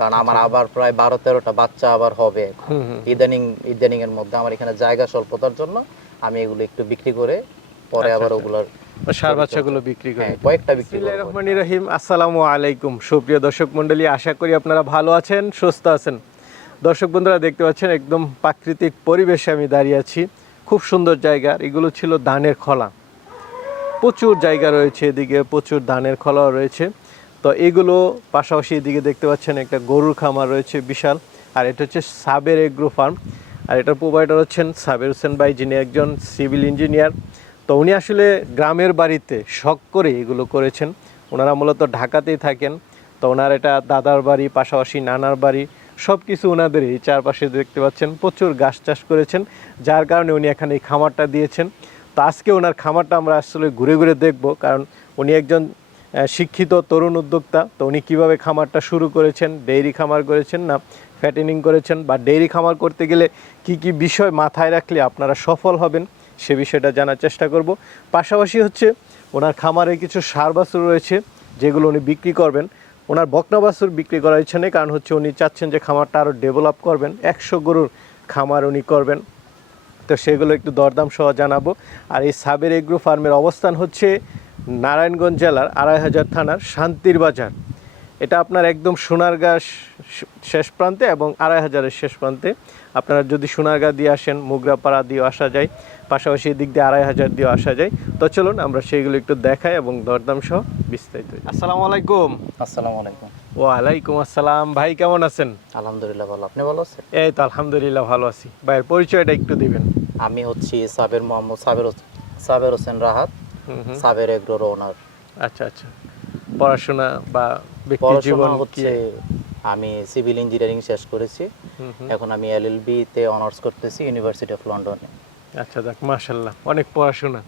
কারণ আমার আবার প্রায় বারো তেরোটা বাচ্চা আবার হবে। ইদানিং ইদানিং এর মধ্যে আমার এখানে জায়গা স্বল্পতার জন্য আমি এগুলো একটু বিক্রি করে পরে আচ্ছা, আবার আচ্ছা। ওগুলোর সার বাচ্চাগুলো বিক্রি করে। হ্যাঁ কয়েকটা বিক্রি বিসমিল্লাহির রহিম আসসালামু আলাইকুম। সুপ্রিয় দর্শক মণ্ডলী আশা করি আপনারা ভালো আছেন সুস্থ আছেন। দর্শক বন্ধুরা দেখতে পাচ্ছেন একদম প্রাকৃতিক পরিবেশে আমি দাঁড়িয়ে আছি। খুব সুন্দর জায়গা এগুলো ছিল ধানের খলা। প্রচুর জায়গা রয়েছে এদিকে প্রচুর ধানের খলাও রয়েছে। তো এগুলো পাশাপাশি এদিকে দেখতে পাচ্ছেন একটা গরুর খামার রয়েছে বিশাল, আর এটা হচ্ছে সাবের এগ্রো ফার্ম, আর এটার প্রোভাইডার হচ্ছেন সাবের হোসেন ভাই, যিনি একজন সিভিল ইঞ্জিনিয়ার। তো উনি আসলে গ্রামের বাড়িতে শখ করে এগুলো করেছেন। ওনারা মূলত ঢাকাতেই থাকেন। তো ওনার এটা দাদার বাড়ি, পাশাপাশি নানার বাড়ি সব কিছু ওনাদের এই চারপাশে দেখতে পাচ্ছেন। প্রচুর গাছ চাষ করেছেন, যার কারণে উনি এখানে এই খামারটা দিয়েছেন। তো আজকে ওনার খামারটা আমরা আসলে ঘুরে ঘুরে দেখব, কারণ উনি একজন শিক্ষিত তরুণ উদ্যোক্তা, তো উনি কীভাবে খামারটা শুরু করেছেন, ডেইরি খামার করেছেন না, ফ্যাটেনিং করেছেন, বা ডেইরি খামার করতে গেলে কি কি বিষয় মাথায় রাখলে আপনারা সফল হবেন, সে বিষয়টা জানার চেষ্টা করব। পাশাপাশি হচ্ছে ওনার খামারে কিছু সার বাছুর রয়েছে, যেগুলো উনি বিক্রি করবেন। ওনার বকনা বাছুর বিক্রি করার ইচ্ছা নেই, কারণ হচ্ছে উনি চাচ্ছেন যে খামারটা আরও ডেভেলপ করবেন, একশো গরুর খামার উনি করবেন। তো সেগুলো একটু দরদাম সহ জানাব। আর এই সাবের এগ্রো ফার্মের অবস্থান হচ্ছে নারায়ণগঞ্জ জেলার আড়াই হাজার থানার শান্তির বাজার। এটা আপনার একদম সোনারগাঁ শেষ প্রান্তে এবং আড়াই হাজারের শেষ প্রান্তে। আপনারা যদি সোনারগাঁ দিয়ে আসেন মুগরাপাড়া দিয়েও আসা যায় পাশাপাশি এদিক দিয়ে আড়াই হাজার দিয়েও আসা যায়। তো চলুন আমরা সেইগুলো একটু দেখাই এবং দরদাম সহ বিস্তারিত আসসালামু আলাইকুম। আসসালামু আলাইকুম। ওয়ালাইকুম আসসালাম। ভাই কেমন আছেন? আলহামদুলিল্লাহ ভালো। আপনি ভালো আছেন? এই তো আলহামদুলিল্লাহ ভালো আছি। ভাইয়ের পরিচয়টা একটু দিবেন। আমি হচ্ছি সাবের মোহাম্মদ সাবের সাবের হোসেন রাহাত। সাবের এগ্রোর ওনার আচ্ছা আচ্ছা। পড়াশোনা বা ব্যক্তি জীবন হচ্ছে আমি সিভিল ইঞ্জিনিয়ারিং শেষ করেছি। এখন আমি এলএলবি তে অনার্স করতেছি ইউনিভার্সিটি অফ লন্ডনে আচ্ছা দেখ মাশাল্লাহ অনেক পড়াশোনা।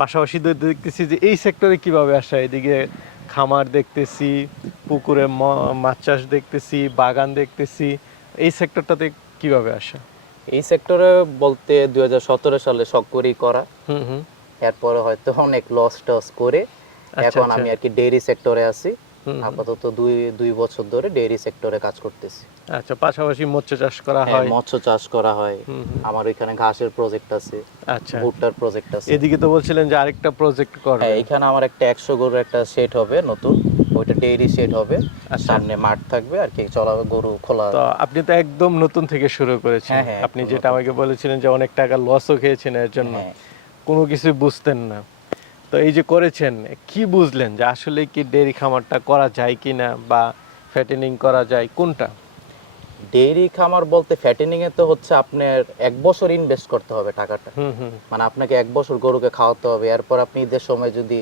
পাশাপাশি দেখতেছি যে এই সেক্টরে কীভাবে আসা? এদিকে খামার দেখতেছি পুকুরে মাছ চাষ দেখতেছি বাগান দেখতেছি। এই সেক্টরটাতে কীভাবে আসা? এই সেক্টরে বলতে দুই হাজার সতেরো সালে শখ করেই করা। হুম হুম এরপরে হয়তো অনেক লস টস করে আচ্ছা, এখন আচ্ছা। আমি আর কি ডেইরি সেক্টরে আছি। আপাতত দুই দুই বছর ধরে ডেইরি সেক্টরে কাজ করতেছি। আচ্ছা পাশাপাশি মৎস্য চাষ করা হ্যাঁ, হয়? মৎস্য চাষ করা হয়। আমার ওইখানে ঘাসের প্রজেক্ট আছে আচ্ছা। ভুট্টার প্রজেক্ট আছে। এদিকে তো বলছিলেন যে আরেকটা প্রজেক্ট করবে। হ্যাঁ এখানে আমার একটা একশো গরুর একটা শেড হবে নতুন। ওইটা ডেইরি শেড হবে। আচ্ছা। সামনে মাঠ থাকবে আর কি চলা গরু খোলা। তো আপনি তো একদম নতুন থেকে শুরু করেছেন। হ্যাঁ, আপনি যেটা আমাকে বলেছিলেন যে অনেক টাকা লসও খেয়েছেন এর জন্য। কোনো কিছু বুঝতেন না। তো এই যে করেছেন কি বুঝলেন যে আসলে কি ডেয়ারি খামারটা করা যায় কি না বা ফ্যাটেনিং করা যায় কোনটা? ডেইরি খামার বলতে ফ্যাটেনিং এ তো হচ্ছে আপনার এক বছর ইনভেস্ট করতে হবে টাকাটা। মানে আপনাকে এক বছর গরুকে খাওয়াতে হবে। এরপর আপনি ঈদের সময় যদি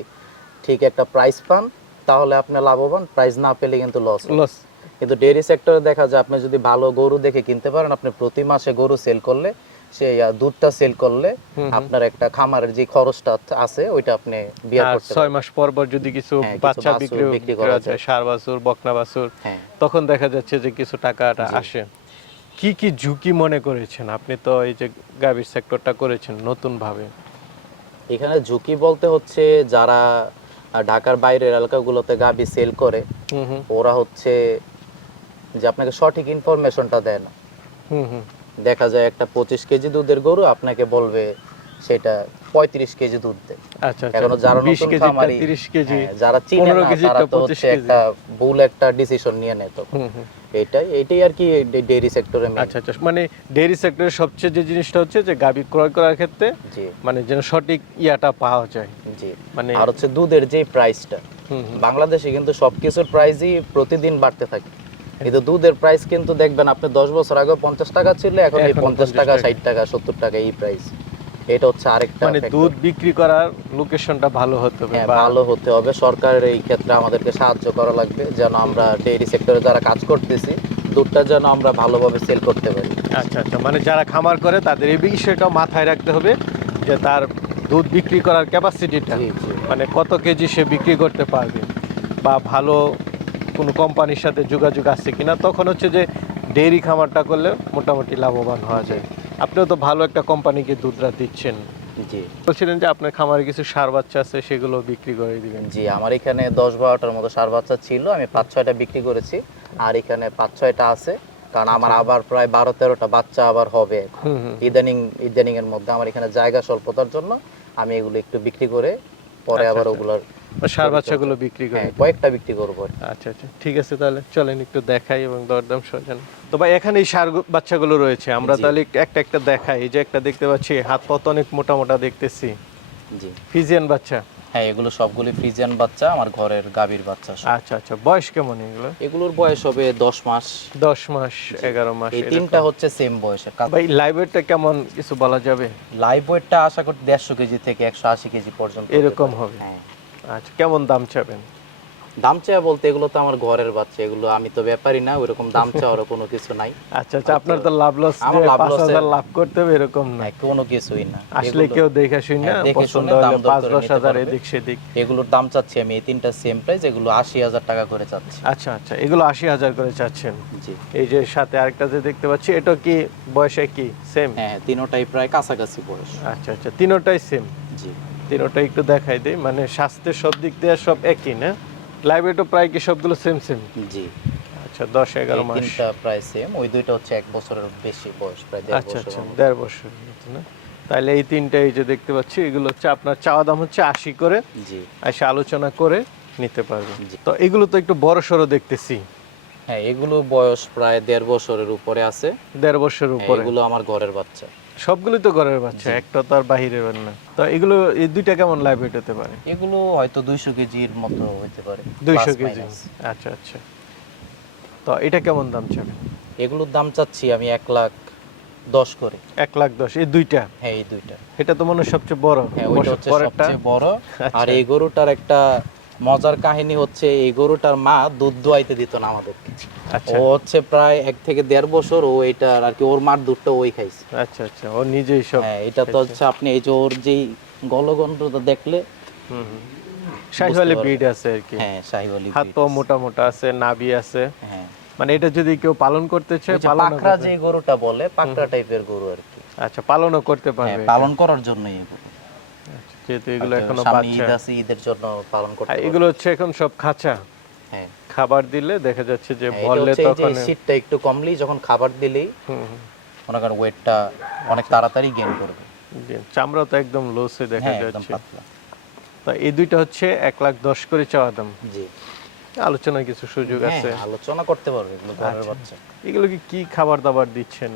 ঠিক একটা প্রাইস পান তাহলে আপনি লাভবান। প্রাইস না পেলে কিন্তু লস লস কিন্তু ডেইরি সেক্টরে দেখা যায় আপনি যদি ভালো গরু দেখে কিনতে পারেন আপনি প্রতি মাসে গরু সেল করলে সেই দুধটা সেল করলে। আপনার একটা খামারের যে খরচটা আছে ওইটা আপনি বিয়ার করতে ছয় মাস পর পর যদি কিছু হ্যাঁ, বাচ্চা বিক্রি করা যায় সার বাছুর বকনা বাছুর হ্যাঁ। তখন দেখা যাচ্ছে যে কিছু টাকাটা আসে। কি কি ঝুঁকি মনে করেছেন? আপনি তো এই যে গাভীর সেক্টরটা করেছেন নতুন ভাবে এখানে ঝুঁকি বলতে হচ্ছে যারা ঢাকার বাইরের এলাকাগুলোতে গাবি সেল করে ওরা হচ্ছে যে আপনাকে সঠিক ইনফরমেশনটা দেয় না। হুম হুম। দেখা যায় একটা পঁচিশ কেজি দুধের গরু আপনাকে বলবে সেটা পঁয়ত্রিশ কেজি দুধ দেয়। আচ্ছা এখনও আচ্ছা যারা নতুন খামারি তিরিশ কেজি হ্যাঁ, যারা চিনে না তারা তো হচ্ছে একটা ভুল একটা ডিসিশন নিয়ে নেয় তো এইটাই এইটাই আর কি ডেইরি সেক্টরে আচ্ছা আচ্ছা। মানে ডেয়ারি সেক্টরের সবচেয়ে যে জিনিসটা হচ্ছে যে গাভী ক্রয় করার ক্ষেত্রে মানে যেন সঠিক ইয়াটা পাওয়া যায়। জি। মানে আর হচ্ছে দুধের যে প্রাইসটা। বাংলাদেশে কিন্তু সবকিছুর প্রাইসই প্রতিদিন বাড়তে থাকে। কিন্তু দুধের প্রাইস কিন্তু দেখবেন আপনি দশ বছর আগে পঞ্চাশ টাকা ছিল এখন এই পঞ্চাশ 50 টাকা। ষাট টাকা সত্তর টাকা এই প্রাইস এটা হচ্ছে আরেকটা মানে দুধ বিক্রি করার লোকেশনটা ভালো হতে হবে হ্যাঁ ভালো হতে হবে। সরকারের এই ক্ষেত্রে আমাদেরকে সাহায্য করা লাগবে যেন আমরা ডেইরি সেক্টরে যারা কাজ করতেছি দুধটা যেন আমরা ভালোভাবে সেল করতে পারি। আচ্ছা আচ্ছা। মানে যারা খামার করে তাদের এই বিষয়টা মাথায় রাখতে হবে যে তার দুধ বিক্রি করার ক্যাপাসিটিটা। মানে কত কেজি সে বিক্রি করতে পারবে বা ভালো কোনো কোম্পানির সাথে যোগাযোগ আছে কিনা তখন হচ্ছে যে ডেয়ারি খামারটা করলে মোটামুটি লাভবান হওয়া যায়। আপনিও তো ভালো একটা কোম্পানিকে দুধরা দিচ্ছেন। জি। বলছিলেন যে আপনার খামারে কিছু সার বাচ্চা আছে সেগুলো বিক্রি করে দিবেন। জি আমার এখানে দশ বারোটার মতো সার বাচ্চা ছিল আমি পাঁচ ছয়টা বিক্রি করেছি আর এখানে পাঁচ ছয়টা আছে কারণ আমার আবার প্রায় বারো তেরোটা বাচ্চা আবার হবে ইদানিং ইদানিং এর মধ্যে আমার এখানে জায়গা স্বল্পতার জন্য আমি এগুলো একটু বিক্রি করে পরে আচ্ছা, আবার আচ্ছা। ওগুলোর সার বাচ্চাগুলো বিক্রি করে। হ্যাঁ কয়েকটা বিক্রি করব। আচ্ছা আচ্ছা ঠিক আছে তাহলে। চলেন একটু দেখাই এবং দরদাম সোজান। তো ভাই এখানে এই সার বাচ্চাগুলো রয়েছে। আমরা তাহলে একটা একটা দেখাই। এই যে একটা দেখতে পাচ্ছি হাত পত অনেক মোটা মোটা দেখতেছি। জি। ফিজিয়ান বাচ্চা? হ্যাঁ এগুলো সবগুলি ফ্রিজিয়ান বাচ্চা আমার ঘরের গাভীর বাচ্চা আচ্ছা আচ্ছা বয়স কেমন এগুলো? এগুলোর বয়স হবে দশ মাস। দশ মাস এগারো মাস এই। তিনটা হচ্ছে সেম বয়সের ভাই লাইভেরটা কেমন কিছু বলা যাবে? লাইভ ওয়েটটা আশা করি দেড়শো কেজি থেকে একশো আশি কেজি পর্যন্ত এরকম হবে। হ্যাঁ। আচ্ছা কেমন দাম চাবেন? দাম চাওয়া বলতে এগুলো তো আমার ঘরের বাচ্চা এগুলো আমি তো ব্যাপারই না ওইরকম দাম চাওয়ার কোনো কিছু নাই। আচ্ছা আচ্ছা আপনার তো লাভ লস আমার লাভ loss-এর- লাভ করতে হবে এরকম না। কোনো কিছুই না। আসলে কেউ দেখে শুনে না হ্যাঁ, দেখে পছন্দ শুনে দাম হলে দর পাঁচ করে দশ নিতে হাজার এদিক সেদিক। এগুলোর দাম চাচ্ছি আমি এই তিনটা সেম প্রাইস এগুলো আশি হাজার টাকা করে চাচ্ছি। আচ্ছা আচ্ছা এগুলো আশি হাজার করে চাচ্ছেন। জি। এই যে সাথে আরেকটা যে দেখতে পাচ্ছি এটা কি বয়সে কি? সেম হ্যাঁ হ্যাঁ তিনোটাই প্রায় কাছাকাছি বয়স। আচ্ছা আচ্ছা তিনোটাই সেম জি। তিনোটাই একটু দেখাই দেই। মানে স্বাস্থ্যের সব দিক দিয়ে সব একই না? লাইব্রেরিটা প্রায় কি সবগুলো সেম সেম জি। আচ্ছা দশ এগারো মাস। তিনটা প্রায় সেম ওই দুইটা হচ্ছে এক বছরের বেশি বয়স প্রায় আচ্ছা বছর আচ্ছা দেড় বছর না? তাহলে এই তিনটা এই যে দেখতে পাচ্ছি এগুলো হচ্ছে আপনার চাওয়া দাম হচ্ছে আশি করে। জি। এসে আলোচনা করে নিতে পারবেন। তো এগুলো তো একটু বড় সড়ো দেখতেছি। হ্যাঁ এগুলো বয়স প্রায় দেড় বছরের উপরে আছে। দেড় বছর হ্যাঁ, উপরে। এগুলো আমার ঘরের বাচ্চা। সবগুলোই তো ঘরের বাচ্চা। একটা তো আর বাহিরের না। তো এগুলো এই দুইটা কেমন লাইব্রেরি হতে পারে? এগুলো হয়তো দুইশো কেজির মতো হতে পারে দুইশো কেজি। আচ্ছা আচ্ছা। তো এটা কেমন দাম চাবেন? এগুলোর দাম চাচ্ছি আমি এক লাখ দশ করে। এক লাখ দশ এই দুইটা? হ্যাঁ এই দুইটা। এটা তো মনে হয় সবচেয়ে বড় হ্যাঁ ওইটা হচ্ছে সবচেয়ে বড়। আর আচ্ছা। এই গরুটার একটা মজার কাহিনী হচ্ছে এই গরুটার মা দুধ দোয়াইতে দিত না আমাদেরকে। ও হচ্ছে প্রায় এক থেকে দেড় বছর ও এটার আর কি ওর মার দুধটা ওই খাইছে। আচ্ছা আচ্ছা ও নিজেই সব হ্যাঁ এটা তো হচ্ছে আপনি এই যে ওর যেই গলগন্ডটা দেখলে হুম। শাহিওয়ালি ব্রিড আছে আর কি। হ্যাঁ শাহিওয়ালি হাত মোটা মোটা আছে নাভি আছে। হ্যাঁ। মানে এটা যদি কেউ পালন করতে চায় পালন পাকড়া যে গরুটা বলে পাকড়া টাইপের গরু আর কি। আচ্ছা পালনও করতে হ্যাঁ পারবে। পালন করার জন্যই আচ্ছা, যেহেতু এগুলো হয়তো এখনও সামনে ঈদ আছে ঈদের জন্য পালন করতে এগুলো হচ্ছে এখন সব খাঁচা। হ্যাঁ। খাবার দিলে দেখা যাচ্ছে যে হ্যাঁ, যে তখন শীতটা একটু কমলেই যখন খাবার দিলেই। মনে করেন ওয়েটটা অনেক তাড়াতাড়ি গেইন করবে। চামড়া তো একদম লোসে দেখা হ্যাঁ যাচ্ছে। তা এই দুইটা হচ্ছে এক লাখ দশ করে চাওয়া দাম। জি। আলোচনায় কিছু সুযোগ হ্যাঁ আছে? আলোচনা করতে পারবে এগুলো ঘরের আচ্ছা। বাচ্চা। এগুলো কি কি খাবার দাবার দিচ্ছেন?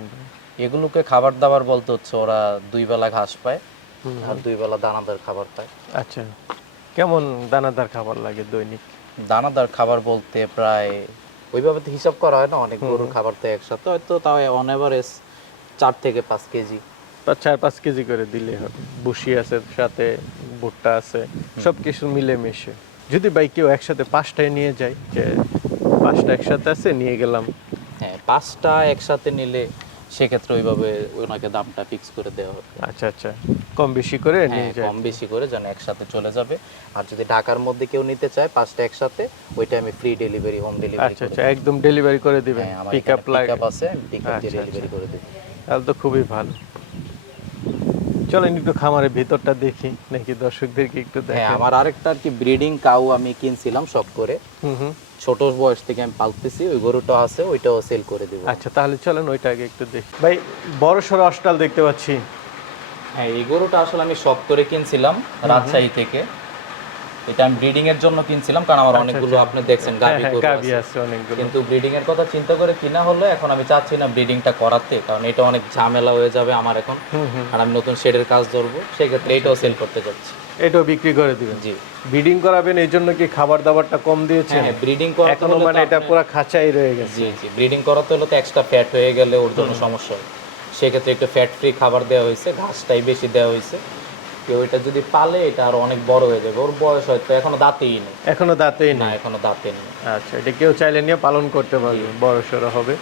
এগুলোকে খাবার দাবার বলতে হচ্ছে ওরা দুই বেলা ঘাস পায়। আর দুই বেলা দানাদার খাবার পায় আচ্ছা। কেমন দানাদার খাবার লাগে দৈনিক? দানাদার খাবার বলতে প্রায় ওইভাবে তো হিসাব করা হয় না অনেক গরুর খাবার তো একসাথে। হয়তো তাও অন এভারেজ চার থেকে পাঁচ কেজি। চার পাঁচ কেজি করে দিলে হবে বুসি আছে সাথে ভুট্টা আছে সব কিছু মিলে মিশে যদি ভাই কেউ একসাথে পাঁচটায় নিয়ে যায় যে পাঁচটা একসাথে আছে নিয়ে গেলাম। হ্যাঁ পাঁচটা একসাথে নিলে সেক্ষেত্রে ওইভাবে ওনাকে দামটা ফিক্স করে দেওয়া হবে। আচ্ছা আচ্ছা। কম বেশি করে হ্যাঁ কম বেশি করে যেন একসাথে চলে যাবে। আর যদি ঢাকার মধ্যে কেউ নিতে চায় পাঁচটা একসাথে ওইটা আমি ফ্রি ডেলিভারি হোম ডেলিভারি আচ্ছা আচ্ছা একদম ডেলিভারি করে দিবেন। হ্যাঁ পিক আপ পিক লাগে। আপ আছে পিক আপ দিয়ে ডেলিভারি করে দিই তাহলে তো খুবই ভালো। চলেন একটু খামারের ভিতরটা দেখি নাকি দর্শকদেরকে একটু হ্যাঁ আমার আরেকটা আর কি ব্রিডিং কাউ আমি কিনছিলাম শখ করে। হুম হুম। ছোট বয়স থেকে আমি পালতেছি ওই গরুটা আছে ওইটাও সেল করে দিব। আচ্ছা তাহলে চলেন ওইটা আগে একটু দেখি। ভাই বড় সড়ো অস্টাল দেখতে পাচ্ছি। হ্যাঁ এই গরুটা আসলে আমি শখ করে কিনছিলাম রাজশাহী থেকে। এটা আমি ব্রিডিং এর জন্য কিনছিলাম কারণ আমার অনেকগুলো আপনি দেখছেন হ্যাঁ গাভী হ্যাঁ গরু গাবি আছে। আছে অনেকগুলো। কিন্তু ব্রিডিং এর কথা চিন্তা করে কিনা হলো এখন আমি চাচ্ছি না ব্রিডিংটা করাতে কারণ এটা অনেক ঝামেলা হয়ে যাবে আমার এখন। আর আমি নতুন শেডের কাজ ধরবো সেক্ষেত্রে এটাও সেল করতে যাচ্ছি। এটাও বিক্রি করে দিবেন? জি। ব্রিডিং করাবেন এই জন্য কি খাবার দাবারটা কম দিয়েছেন? হ্যাঁ ব্রিডিং করাতে হলে মানে এটা পুরো খাঁচাই রয়ে গেছে। জি জি ব্রিডিং করাতে হলে তো এক্সট্রা ফ্যাট হয়ে গেলে ওর জন্য সমস্যা হয়। সেক্ষেত্রে একটু ফ্যাট ফ্রি খাবার দেওয়া হয়েছে ঘাসটাই বেশি দেওয়া হয়েছে। কেউ এটা যদি পালে এটা আরও অনেক বড় হয়ে যাবে। ওর বয়স হয়তো এখনও দাঁতেই নেই। এখনও দাঁতেই না এখনও দাঁতে নেই। আচ্ছা এটা কেউ চাইলে নিয়ে পালন করতে পারবে বড় সড়ো হবে।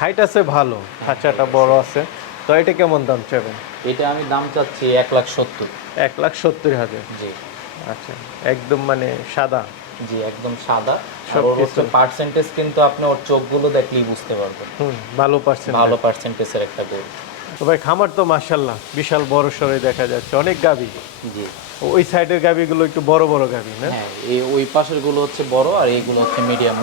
হাইট আছে ভালো খাঁচাটা বড় আছে। তো এটা কেমন দাম চাবেন এটা আমি দাম চাচ্ছি এক লাখ সত্তর। এক লাখ সত্তর হাজার। জি। আচ্ছা একদম মানে সাদা। জি একদম সাদা। আর ওর হচ্ছে পার্সেন্টেজ কিন্তু আপনি ওর চোখগুলো দেখলেই বুঝতে পারবেন। হুম ভালো পার্সেন্ট ভালো পার্সেন্টেজের একটা গরু। তো ভাই খামার তো মার্শাল্লাহ বিশাল বড় সড়ে দেখা যাচ্ছে। অনেক গাবি জি। ওই সাইডের গাবিগুলো একটু বড় বড় গাবি না? হ্যাঁ এই ওই পাশেরগুলো হচ্ছে বড় আর এইগুলো হচ্ছে মিডিয়াম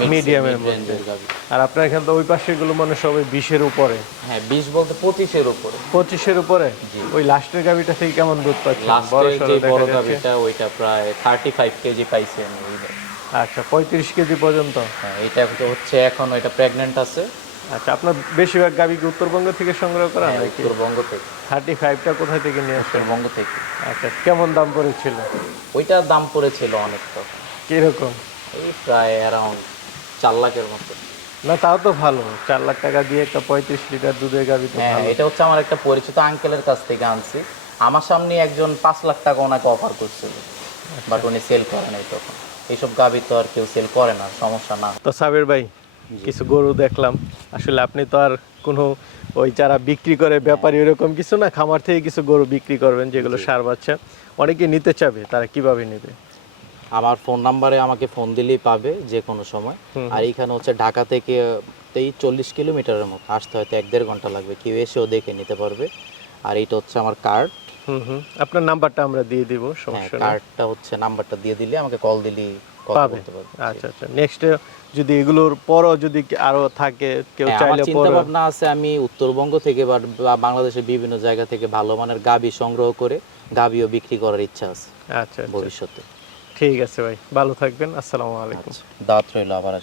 এর রেঞ্জের গাভি। আর আপনার এখানে তো ওই পাশেরগুলো মানে সবাই বিশের উপরে। হ্যাঁ বিশ বলতে পঁচিশের উপরে। পঁচিশের উপরে? ওই লাস্টের গাবিটা থেকে কেমন দুধ পাচ্ছেন? বড় যে বড়। গাভিটা ওইটা প্রায় থার্টি ফাইভ কেজি পাইছি আমি ওইটা। আচ্ছা পঁয়ত্রিশ কেজি পর্যন্ত? হ্যাঁ এটা হচ্ছে এখন ওইটা প্রেগনেন্ট আছে। আচ্ছা আপনার বেশিরভাগ গাবি কি উত্তরবঙ্গ থেকে সংগ্রহ করা হ্যাঁ, নাকি? উত্তরবঙ্গ থেকে। থার্টি ফাইভটা কোথায় থেকে নিয়ে আসেন? উত্তরবঙ্গ থেকে। আচ্ছা কেমন দাম পড়েছিল? ওইটার দাম পড়েছিল অনেক তখন কীরকম? এই প্রায় অ্যারাউন্ড চার লাখের মতো। না তাও তো ভালো। চার লাখ টাকা দিয়ে একটা পঁয়ত্রিশ লিটার দুধের গাবি হ্যাঁ এটা হচ্ছে আমার একটা পরিচিত আঙ্কেলের কাছ থেকে আনছি। আমার সামনে একজন পাঁচ লাখ টাকা ওনাকে অফার করছিল। বাট উনি সেল করে নাই তখন। এইসব গাভি তো আর কেউ সেল করে না সমস্যা না। তো সাবের ভাই কিছু গরু দেখলাম আসলে আপনি তো আর কোনো ওই যারা বিক্রি করে ব্যাপারী এরকম কিছু না খামার থেকে কিছু গরু বিক্রি করবেন যেগুলো সার বাচ্চা অনেকে নিতে চাবে তারা কীভাবে নেবে? আমার ফোন নাম্বারে আমাকে ফোন দিলেই পাবে যে কোনো সময়। আর এইখানে হচ্ছে ঢাকা থেকে এই চল্লিশ কিলোমিটারের মতো আসতে হয়তো এক দেড় ঘণ্টা লাগবে কেউ এসেও দেখে নিতে পারবে। আর এইটা হচ্ছে আমার কার্ড হুম হুম। আপনার নাম্বারটা আমরা দিয়ে দিব হ্যাঁ সমস্যা নেই। কার্ডটা হচ্ছে নাম্বারটা দিয়ে দিলে আমাকে কল কথা পাবে। আচ্ছা আচ্ছা। নেক্সট যদি এগুলোর পরও যদি আরও থাকে কেউ হ্যাঁ, আমার চিন্তা ভাবনা আছে আমি উত্তরবঙ্গ থেকে বা বাংলাদেশের বিভিন্ন জায়গা থেকে ভালো মানের গাবি সংগ্রহ করে গাবিও বিক্রি করার ইচ্ছা আছে আচ্ছা আচ্ছা। ভবিষ্যতে। ঠিক আছে ভাই ভালো থাকবেন আসসালামু আলাইকুম। দাঁত রইল আবার